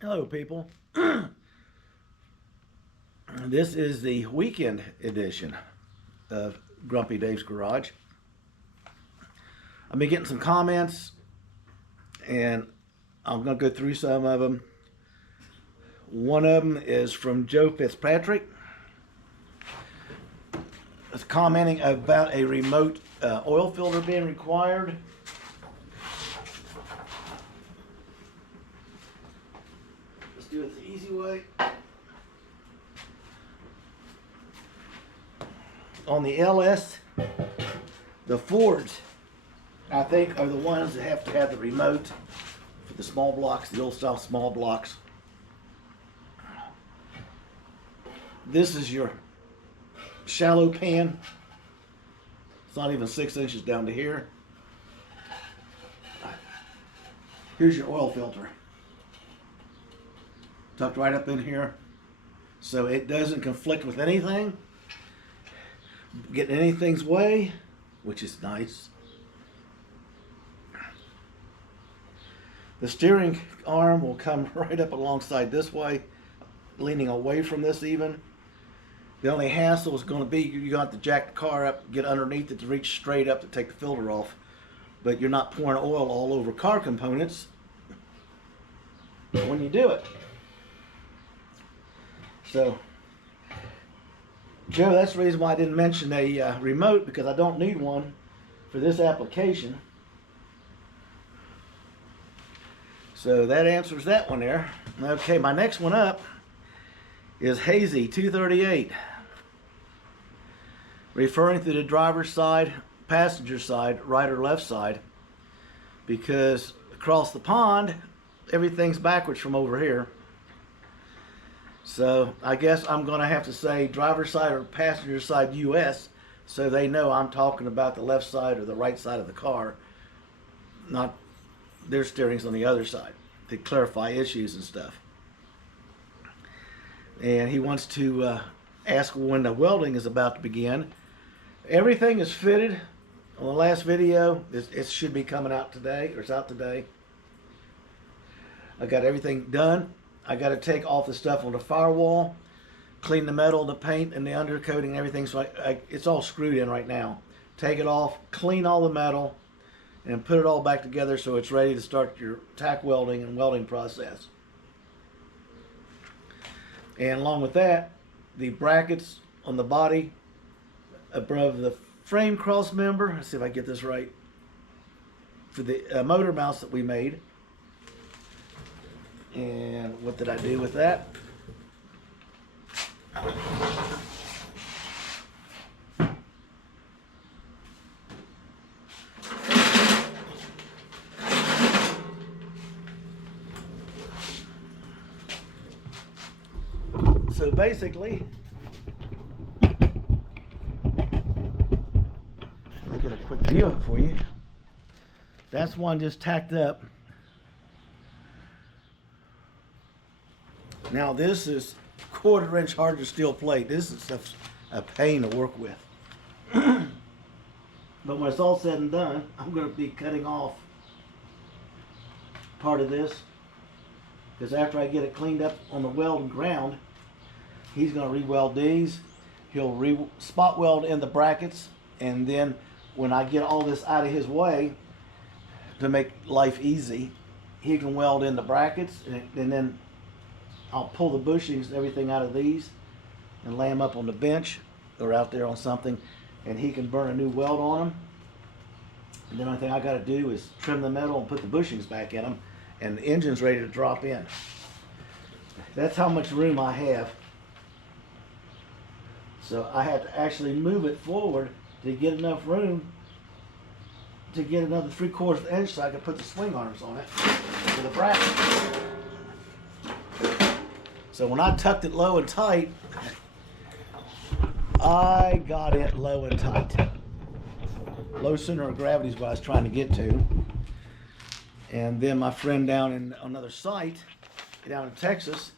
Hello, people. This is the weekend edition of Grumpy Dave's Garage. I've been getting some comments, and I'm going to go through some of them. One of them is from Joe Fitzpatrick. It's commenting about a remote oil filter being required. Let's do it the easy way. On the LS, the Fords, I think, are the ones that have to have the remote for the small blocks, the old style small blocks. This is your shallow pan. It's not even 6 inches down to here. Here's your oil filter. Tucked right up in here. So it doesn't conflict with anything. Get in anything's way, which is nice. The steering arm will come right up alongside this way, leaning away from this even. The only hassle is going to be you got to jack the car up, get underneath it to reach straight up to take the filter off. But you're not pouring oil all over car components when you do it. So, Joe, that's the reason why I didn't mention a remote, because I don't need one for this application. So that answers that one there. Okay, my next one up is Hazy 238, referring to the driver's side, passenger side, right or left side, because across the pond everything's backwards from over here. So I guess I'm going to have to say driver's side or passenger side US, so they know I'm talking about the left side or the right side of the car, not their steering's on the other side, to clarify issues and stuff. And he wants to ask when the welding is about to begin. Everything is fitted. On the last video, it should be coming out today, or it's out today. I got everything done. I got to take off the stuff on the firewall, clean the metal, the paint, and the undercoating and everything. So it's all screwed in right now. Take it off, clean all the metal, and put it all back together so it's ready to start your tack welding and welding process. And along with that, the brackets on the body above the frame cross member, let's see if I get this right, for the motor mounts that we made. And what did I do with that? So basically, let me get a quick view of it for you. That's one just tacked up. Now this is 1/4 inch hardened steel plate. This is a pain to work with. But when it's all said and done, I'm going to be cutting off part of this, because after I get it cleaned up on the weld and ground, he's going to re-weld these. He'll spot weld in the brackets, and then when I get all this out of his way to make life easy, he can weld in the brackets, and then I'll pull the bushings and everything out of these and lay them up on the bench or out there on something, and he can burn a new weld on them. And the only thing I got to do is trim the metal and put the bushings back in them, and the engine's ready to drop in. That's how much room I have. So I had to actually move it forward to get enough room to get another 3/4 inch so I could put the swing arms on it for the bracket. So when I tucked it low and tight, I got it low and tight. Low center of gravity is what I was trying to get to. And then my friend down in another site, down in Texas,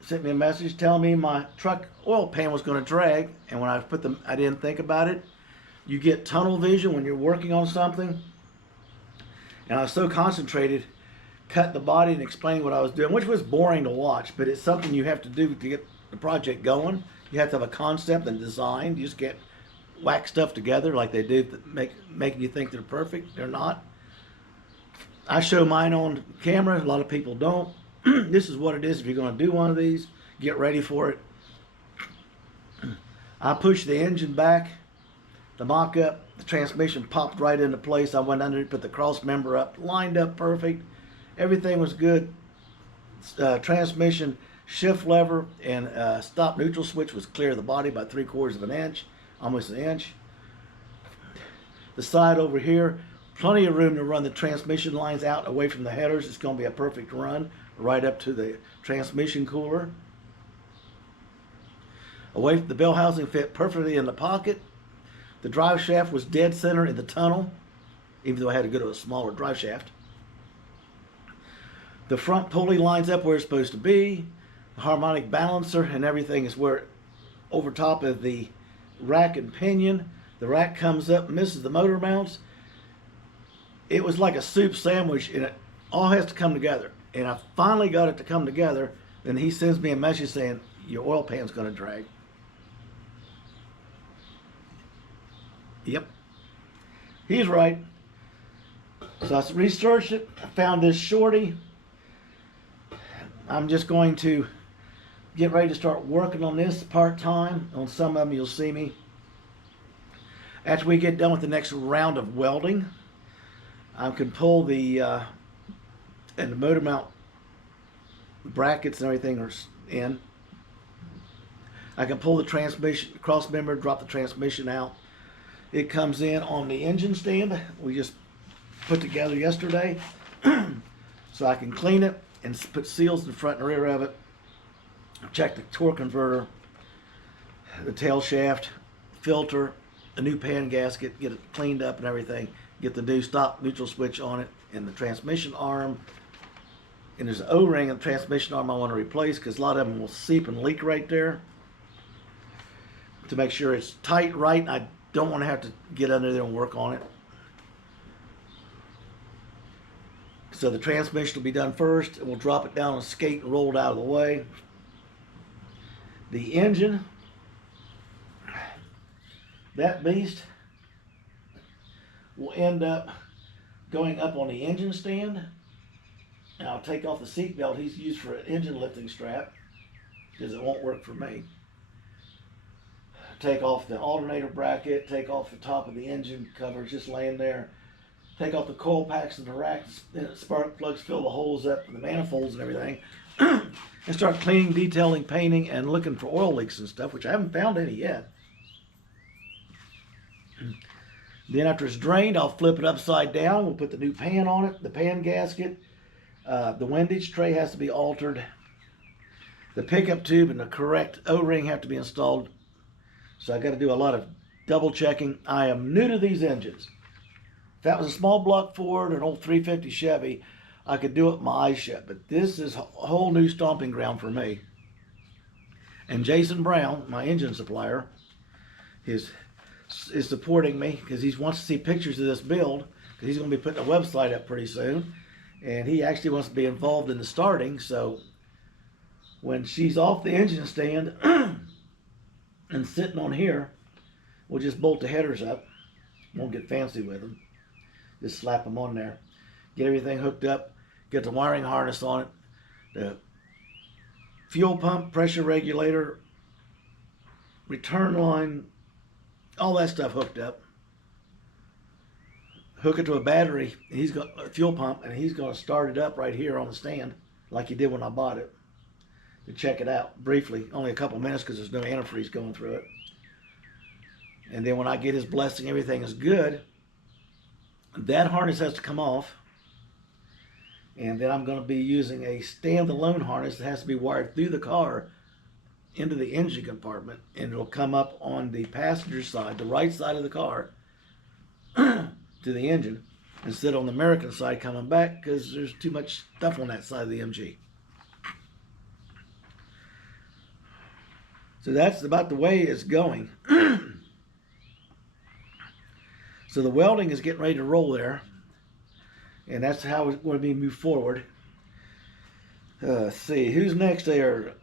sent me a message telling me my truck oil pan was going to drag. And when I didn't think about it. You get tunnel vision when you're working on something. And I was so concentrated cutting the body and explaining what I was doing, which was boring to watch, but it's something you have to do to get the project going. You have to have a concept and design. You just can't whack stuff together like they do, making you think they're perfect. They're not. I show mine on camera. A lot of people don't. This is what it is if you're going to do one of these. Get ready for it. I pushed the engine back, the mock-up, the transmission popped right into place. I went under it, put the cross member up, lined up perfect. Everything was good. Transmission shift lever and stop neutral switch was clear of the body by 3/4 of an inch, almost an inch. The side over here, plenty of room to run the transmission lines out away from the headers. It's going to be a perfect run right up to the transmission cooler. Away from the bell housing fit perfectly in the pocket. The drive shaft was dead center in the tunnel, even though I had to go to a smaller drive shaft. The front pulley lines up where it's supposed to be. The harmonic balancer and everything is where over top of the rack and pinion. The rack comes up, misses the motor mounts. It was like a soup sandwich, and it all has to come together. And I finally got it to come together. Then he sends me a message saying, your oil pan's going to drag. Yep. He's right. So I researched it. I found this shorty. I'm just going to get ready to start working on this part-time. On some of them you'll see me. After we get done with the next round of welding, I can pull the and the motor mount brackets and everything are in. I can pull the transmission cross member, drop the transmission out. It comes in on the engine stand we just put together yesterday. So I can clean it and put seals in the front and rear of it. Check the torque converter, the tail shaft, filter, a new pan gasket, get it cleaned up and everything. Get the new stop neutral switch on it and the transmission arm. And there's an O-ring in the transmission arm I want to replace because a lot of them will seep and leak right there. To make sure it's tight right, I don't want to have to get under there and work on it. So the transmission will be done first, and we'll drop it down on a skate and roll it out of the way. The engine, that beast will end up going up on the engine stand. And I'll take off the seat belt he's used for an engine lifting strap because it won't work for me. Take off the alternator bracket, take off the top of the engine cover just laying there. Take off the coil packs and the racks, spark plugs, fill the holes up, the manifolds and everything. And start cleaning, detailing, painting, and looking for oil leaks and stuff, which I haven't found any yet. Then after it's drained, I'll flip it upside down. We'll put the new pan on it, the pan gasket. The windage tray has to be altered. The pickup tube and the correct O-ring have to be installed. So I got to do a lot of double checking. I am new to these engines. If that was a small block Ford or an old 350 Chevy, I could do it with my eyes shut. But this is a whole new stomping ground for me. And Jason Brown, my engine supplier, is supporting me because he wants to see pictures of this build because he's going to be putting a website up pretty soon. And he actually wants to be involved in the starting. So when she's off the engine stand and sitting on here, we'll just bolt the headers up. Won't get fancy with them. Just slap them on there. Get everything hooked up. Get the wiring harness on it. The fuel pump, pressure regulator, return line, all that stuff hooked up. Hook it to a battery. He's got a fuel pump, and he's going to start it up right here on the stand, like he did when I bought it. To check it out briefly, only a couple minutes because there's no antifreeze going through it. And then when I get his blessing, everything is good. That harness has to come off. And then I'm going to be using a standalone harness that has to be wired through the car into the engine compartment. And it'll come up on the passenger side, the right side of the car, to the engine, and sit on the American side coming back because there's too much stuff on that side of the MG. So that's about the way it's going. So the welding is getting ready to roll there. And that's how it's going to be moved forward. Let's see, who's next there?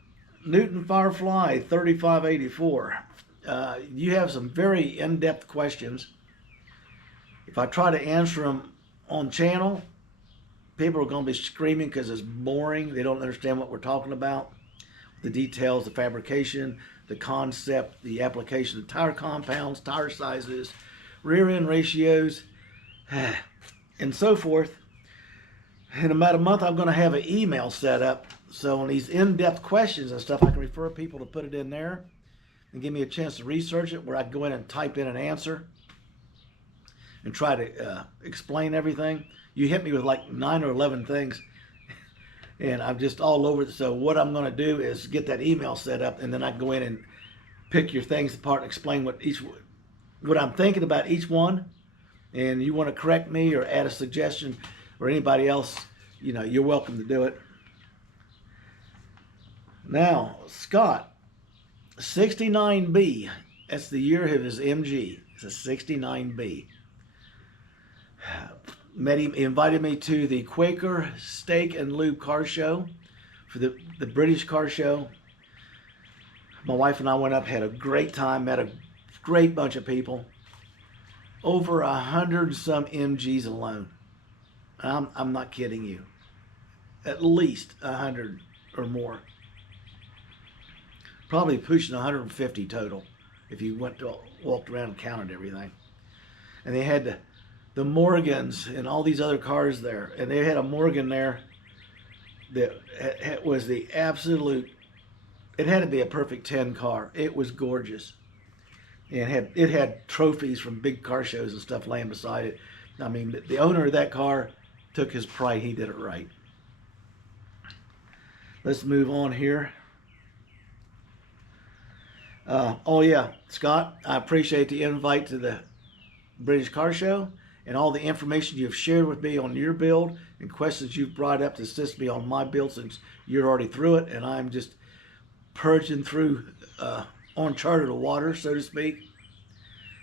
Newton Firefly 3584. You have some very in-depth questions. If I try to answer them on channel, people are going to be screaming because it's boring. They don't understand what we're talking about. The details, the fabrication, the concept, the application of tire compounds, tire sizes, rear end ratios, and so forth. In about a month, I'm going to have an email set up. So on these in-depth questions and stuff, I can refer people to put it in there and give me a chance to research it, where I can go in and type in an answer and try to explain everything. You hit me with like 9 or 11 things, and I'm just all over it. So what I'm going to do is get that email set up, and then I can go in and pick your things apart and explain what I'm thinking about each one. And you want to correct me or add a suggestion, or anybody else, you're welcome to do it. Now, Scott, 69B, that's the year of his MG. It's a 69B. He invited me to the Quaker Steak and Lube car show, for the British car show. My wife and I went up, had a great time, met a great bunch of people. Over 100 some MGs alone. I'm not kidding you. At least 100 or more. Probably pushing 150 total if you walked around and counted everything. And they had the Morgans and all these other cars there. And they had a Morgan there that was the absolute, it had to be a perfect 10 car. It was gorgeous. And it had trophies from big car shows and stuff laying beside it. I mean, the owner of that car took his pride. He did it right. Let's move on here. Oh yeah, Scott, I appreciate the invite to the British Car Show and all the information you've shared with me on your build and questions you've brought up to assist me on my build, since you're already through it and I'm just purging through uncharted water, so to speak.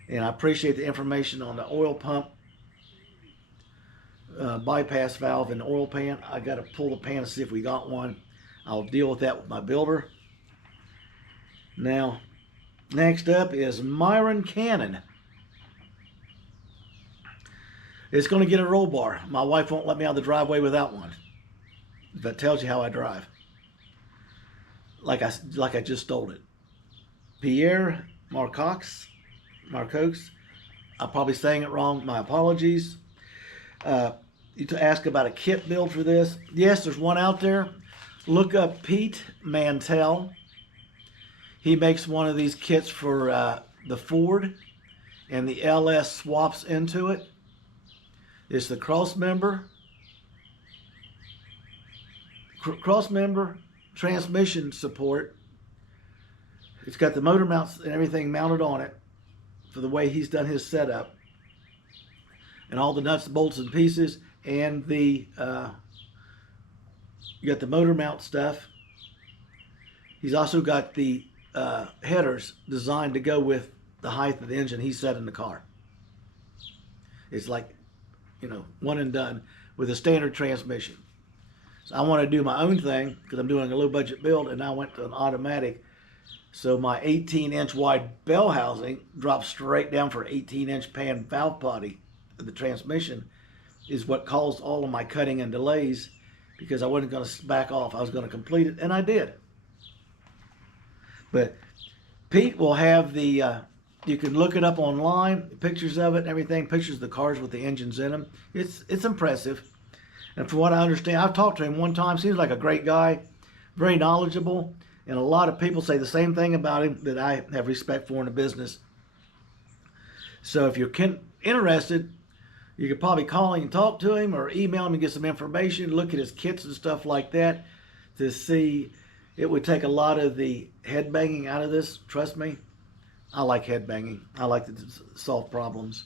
And I appreciate the information on the oil pump, bypass valve and oil pan. I got to pull the pan to see if we got one. I'll deal with that with my builder. Now, next up is Myron Cannon. It's going to get a roll bar. My wife won't let me out of the driveway without one. That tells you how I drive. Like I just stole it. Pierre Marcox. I'm probably saying it wrong. My apologies. You ask about a kit build for this. Yes, there's one out there. Look up Pete Mantell. He makes one of these kits for the Ford, and the LS swaps into it. It's the cross member transmission support. It's got the motor mounts and everything mounted on it for the way he's done his setup, and all the nuts, bolts, and pieces, and the you got the motor mount stuff. He's also got the headers designed to go with the height of the engine he set in the car. It's like, one and done with a standard transmission. So I want to do my own thing because I'm doing a low budget build, and I went to an automatic. So my 18-inch wide bell housing drops straight down for 18-inch pan valve body. The transmission is what caused all of my cutting and delays, because I wasn't going to back off. I was going to complete it, and I did. But Pete will have the, you can look it up online, pictures of it and everything, pictures of the cars with the engines in them. It's impressive. And from what I understand, I've talked to him one time. Seems like a great guy, very knowledgeable. And a lot of people say the same thing about him that I have respect for in the business. So if you're interested, you could probably call him and talk to him, or email him and get some information, look at his kits and stuff like that to see. It would take a lot of the head banging out of this. Trust me, I like head banging. I like to solve problems.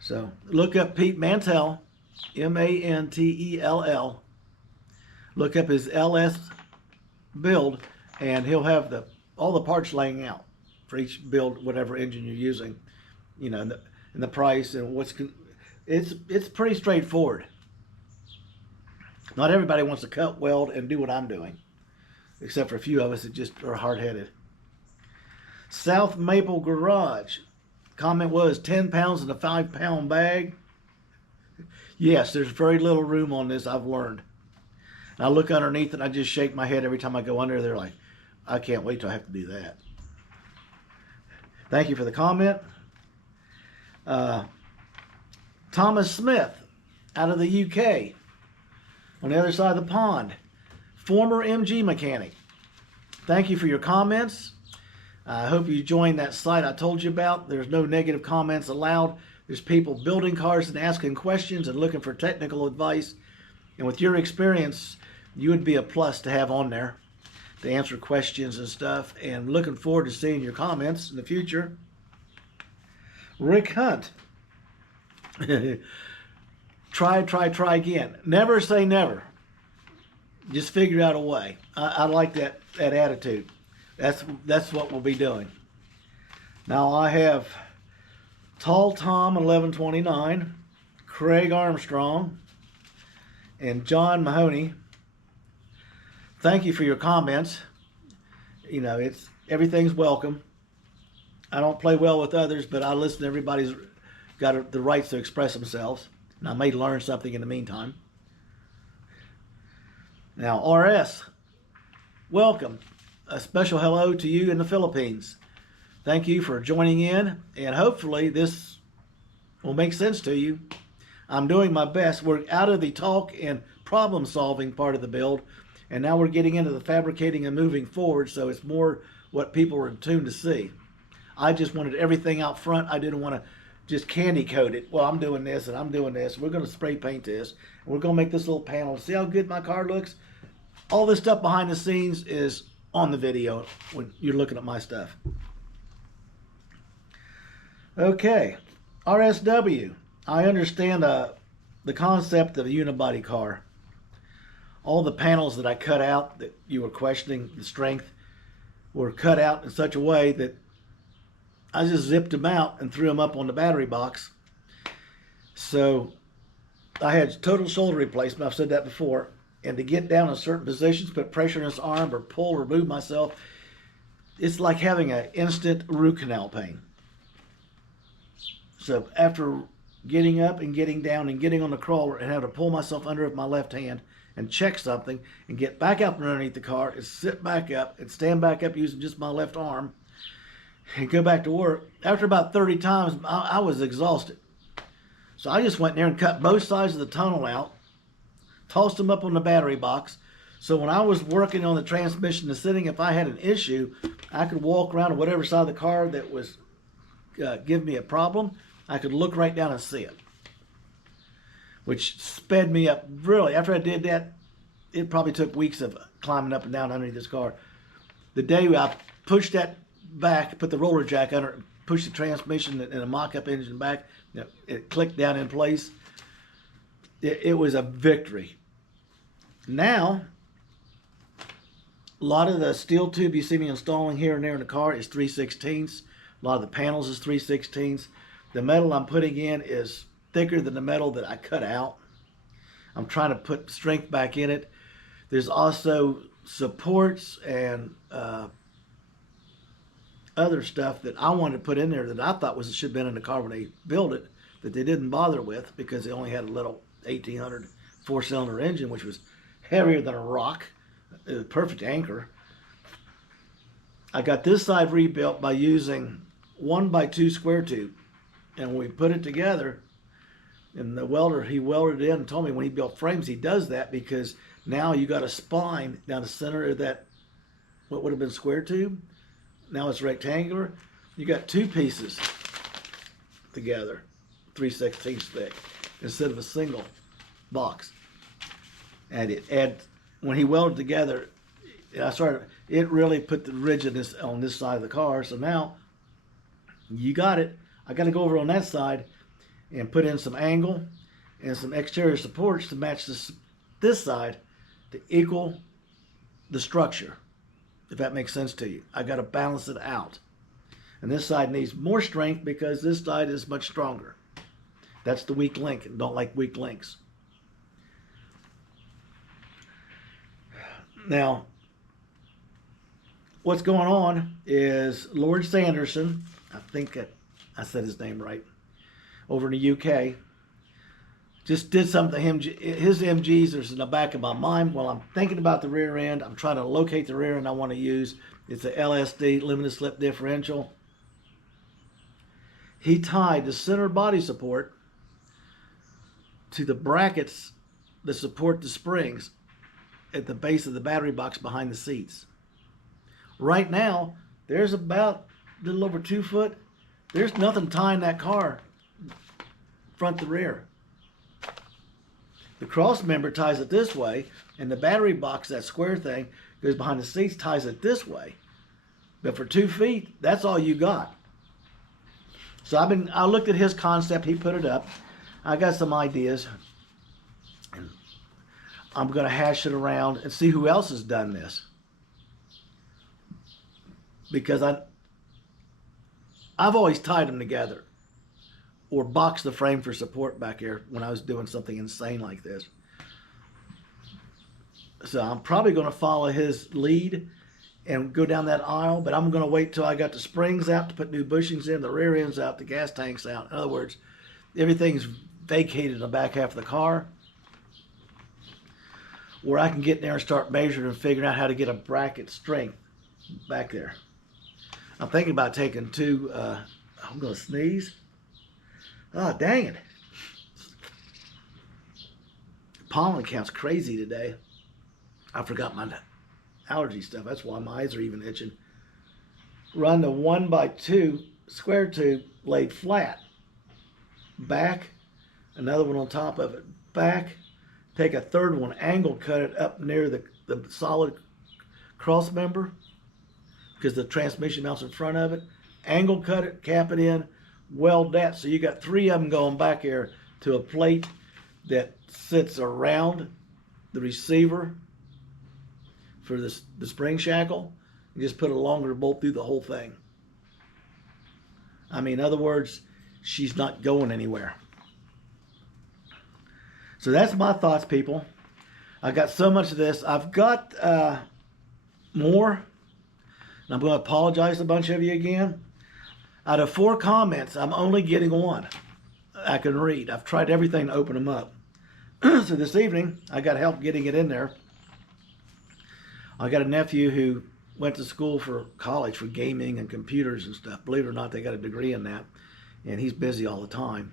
So look up Pete Mantell, Mantell. Look up his LS build, and he'll have all the parts laying out for each build, whatever engine you're using, and the price and it's pretty straightforward. Not everybody wants to cut, weld, and do what I'm doing, except for a few of us that just are hard-headed. South Maple Garage. Comment was 10 pounds in a 5-pound bag. Yes, there's very little room on this, I've learned. And I look underneath and I just shake my head every time I go under. They're like, I can't wait till I have to do that. Thank you for the comment. Thomas Smith out of the UK on the other side of the pond. Former MG mechanic. Thank you for your comments. I hope you joined that site I told you about. There's no negative comments allowed. There's people building cars and asking questions and looking for technical advice. And with your experience, you would be a plus to have on there to answer questions and stuff. And looking forward to seeing your comments in the future. Rick Hunt. Try again. Never say never. Just figure out a way. I like that attitude. That's what we'll be doing. Now I have Tall Tom 1129, Craig Armstrong, and John Mahoney. Thank you for your comments. You know, everything's welcome. I don't play well with others, but I listen to everybody's got the rights to express themselves. And I may learn something in the meantime. Now, RS, welcome. A special hello to you in the Philippines. Thank you for joining in, and hopefully this will make sense to you. I'm doing my best. We're out of the talk and problem solving part of the build, and now we're getting into the fabricating and moving forward, so it's more what people are in tune to see. I just wanted everything out front. I didn't want to just candy coat it. Well, I'm doing this and I'm doing this. We're going to spray paint this. And we're going to make this little panel. See how good my car looks? All this stuff behind the scenes is on the video when you're looking at my stuff. Okay, RSW. I understand the concept of a unibody car. All the panels that I cut out that you were questioning the strength were cut out in such a way that I just zipped them out and threw them up on the battery box. So I had total shoulder replacement. I've said that before. And to get down in certain positions, put pressure in this arm or pull or move myself, it's like having an instant root canal pain. So after getting up and getting down and getting on the crawler and having to pull myself under with my left hand and check something and get back up from underneath the car and sit back up and stand back up using just my left arm and go back to work. After about 30 times, I was exhausted. So I just went in there and cut both sides of the tunnel out, tossed them up on the battery box. So when I was working on the transmission and sitting, if I had an issue, I could walk around to whatever side of the car that was giving me a problem. I could look right down and see it, which sped me up. Really, after I did that, it probably took weeks of climbing up and down underneath this car. The day I pushed that back, put the roller jack under, pushed the transmission and a mock-up engine back, it clicked down in place. It was a victory. Now, a lot of the steel tube you see me installing here and there in the car is 3/16. A lot of the panels is 3/16. The metal I'm putting in is thicker than the metal that I cut out. I'm trying to put strength back in it. There's also supports and other stuff that I wanted to put in there that I thought should have been in the car when they built it, that they didn't bother with because they only had a little 1800 4-cylinder engine, which was heavier than a rock. It was a perfect anchor. I got this side rebuilt by using 1x2 square tube, and when we put it together, and the welder, he welded it in and told me when he built frames he does that because now you got a spine down the center of that, what would have been square tube, now it's rectangular. You got two pieces together, 3/16 thick, instead of a single box. And when he welded together, it really put the rigidness on this side of the car. So now you got it. I got to go over on that side and put in some angle and some exterior supports to match this side to equal the structure, if that makes sense to you. I got to balance it out. And this side needs more strength because this side is much stronger. That's the weak link, and don't like weak links. Now, what's going on is Lord Sanderson, I think I said his name right, over in the UK, just did something to him. His MGs are in the back of my mind while I'm thinking about the rear end. I'm trying to locate the rear end I want to use. It's a LSD, limited slip differential. He tied the center body support to the brackets that support the springs at the base of the battery box behind the seats. Right now, there's about a little over 2 foot. There's nothing tying that car front to rear. The cross member ties it this way, and the battery box, that square thing, goes behind the seats, ties it this way. But for 2 feet, that's all you got. So I looked at his concept, he put it up. I got some ideas, and I'm going to hash it around and see who else has done this. Because I've always tied them together or boxed the frame for support back here when I was doing something insane like this. So I'm probably going to follow his lead and go down that aisle, but I'm going to wait till I got the springs out to put new bushings in, the rear ends out, the gas tanks out. In other words, everything's vacated in the back half of the car, where I can get in there and start measuring and figuring out how to get a bracket strength back there. I'm thinking about taking two, I'm going to sneeze. Oh, dang it. Pollen count's crazy today. I forgot my allergy stuff. That's why my eyes are even itching. Run the 1x2 square tube laid flat. Back, another one on top of it. Back, take a third one, angle cut it up near the solid cross member, because the transmission mounts in front of it. Angle cut it, cap it in, weld that. So you got 3 of them going back here to a plate that sits around the receiver for the spring shackle. You just put a longer bolt through the whole thing. I mean, in other words, she's not going anywhere. So that's my thoughts, people. I got so much of this. I've got more. And I'm going to apologize to a bunch of you again. Out of 4 comments, I'm only getting 1 I can read. I've tried everything to open them up. So this evening, I got help getting it in there. I got a nephew who went to school for college for gaming and computers and stuff. Believe it or not, they got a degree in that. And he's busy all the time.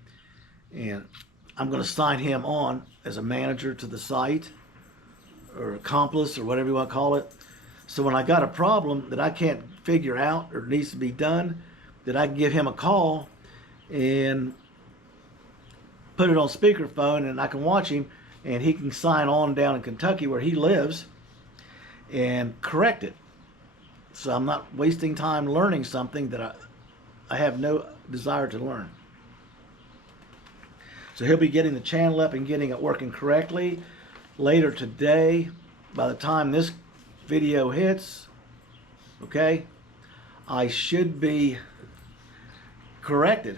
And I'm going to sign him on as a manager to the site, or accomplice, or whatever you want to call it. So when I got a problem that I can't figure out or needs to be done, that I can give him a call and put it on speakerphone, and I can watch him, and he can sign on down in Kentucky where he lives and correct it. So I'm not wasting time learning something that I have no desire to learn. So he'll be getting the channel up and getting it working correctly later today. By the time this video hits, okay, I should be corrected.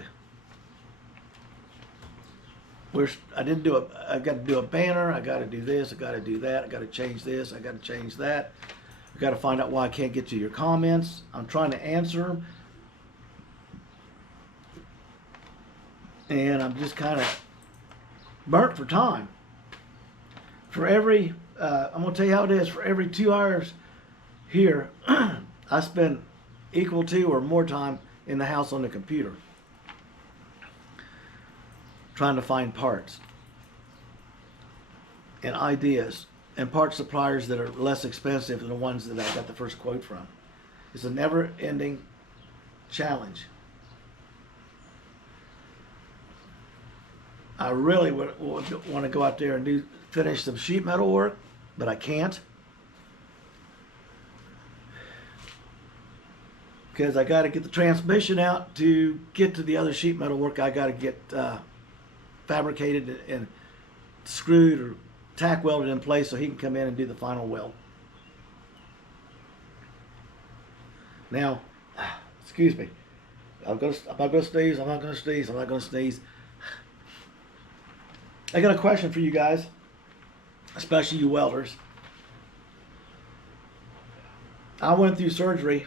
I didn't do I got to do a banner, I got to do this, I got to do that, I got to change this, I got to change that. I got to find out why I can't get to your comments. I'm trying to answer them. And I'm just kind of burnt for time. For every, I'm going to tell you how it is, for every 2 hours here, I spend equal to or more time in the house on the computer, trying to find parts and ideas and part suppliers that are less expensive than the ones that I got the first quote from. It's a never-ending challenge. I really would want to go out there and finish some sheet metal work, but I can't, because I got to get the transmission out to get to the other sheet metal work. I got to get fabricated and screwed or tack welded in place so he can come in and do the final weld. Now, excuse me, I'm not going to sneeze. I'm not going to sneeze. I'm not going to sneeze. I got a question for you guys, especially you welders. I went through surgery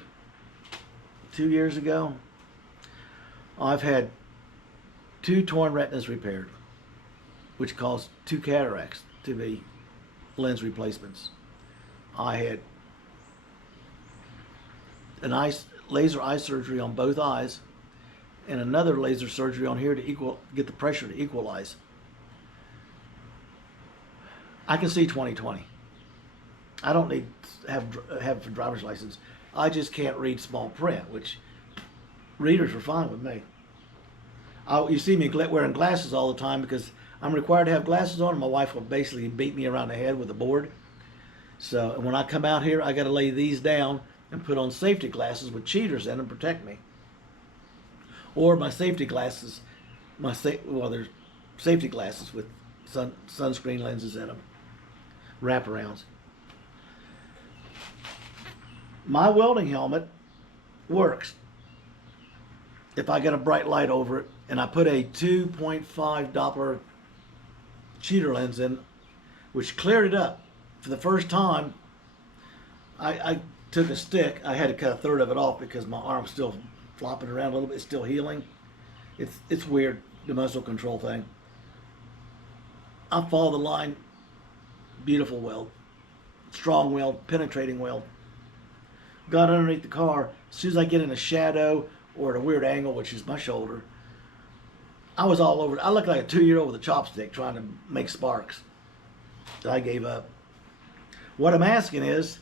2 years ago. I've had 2 torn retinas repaired, which caused 2 cataracts to be lens replacements. I had an laser eye surgery on both eyes, and another laser surgery on here to get the pressure to equalize. I can see 20/20. I don't need to have a driver's license. I just can't read small print, which readers are fine with me. You see me wearing glasses all the time because I'm required to have glasses on, and my wife will basically beat me around the head with a board. So when I come out here, I got to lay these down and put on safety glasses with cheaters in them to protect me. Or my safety glasses, there's safety glasses with sunscreen lenses in them, wraparounds. My welding helmet works if I get a bright light over it and I put a 2.5 Doppler cheater lens in, which cleared it up. For the first time, I took a stick. I had to cut a third of it off because my arm's still flopping around a little bit. It's still healing. It's weird, the muscle control thing. I follow the line. Beautiful weld. Strong weld, penetrating weld. Got underneath the car. As soon as I get in a shadow or at a weird angle, which is my shoulder, I was all over. I looked like a 2-year-old with a chopstick trying to make sparks. I gave up. What I'm asking is,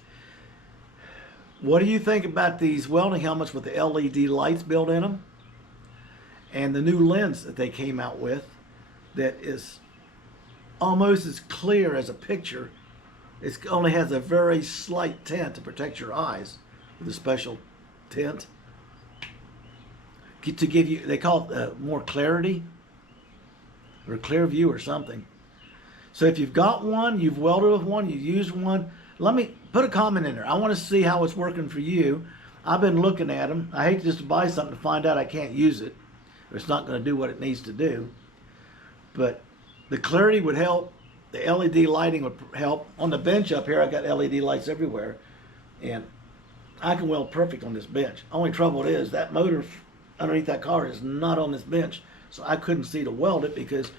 what do you think about these welding helmets with the LED lights built in them? And the new lens that they came out with that is almost as clear as a picture. It only has a very slight tint to protect your eyes with a special tint. To give you, they call it more clarity or clear view or something. So if you've got one, you've welded with one, you've used one, let me put a comment in there. I want to see how it's working for you. I've been looking at them. I hate just to buy something to find out I can't use it, or it's not going to do what it needs to do. But the clarity would help. The LED lighting would help. On the bench up here, I got LED lights everywhere, and I can weld perfect on this bench. Only trouble is that motor underneath that car is not on this bench, so I couldn't see to weld it because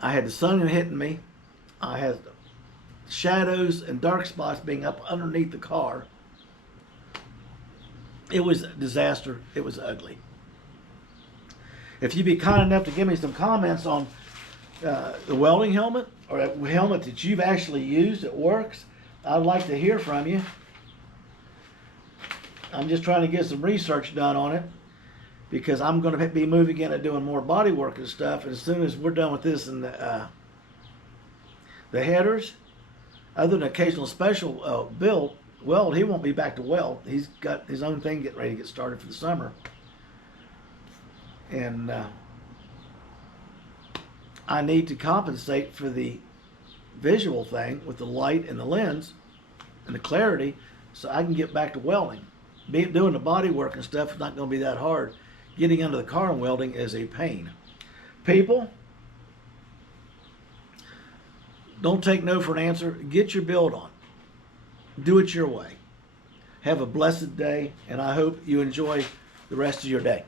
I had the sun hitting me. I had shadows and dark spots being up underneath the car. It was a disaster. It was ugly. If you'd be kind enough to give me some comments on the welding helmet or a helmet that you've actually used that works, I'd like to hear from you. I'm just trying to get some research done on it because I'm going to be moving in and doing more body work and stuff. And as soon as we're done with this and the headers, other than occasional special weld, he won't be back to weld. He's got his own thing getting ready to get started for the summer. And I need to compensate for the visual thing with the light and the lens and the clarity so I can get back to welding. Doing the body work and stuff is not going to be that hard. Getting under the car and welding is a pain. People, don't take no for an answer. Get your build on. Do it your way. Have a blessed day, and I hope you enjoy the rest of your day.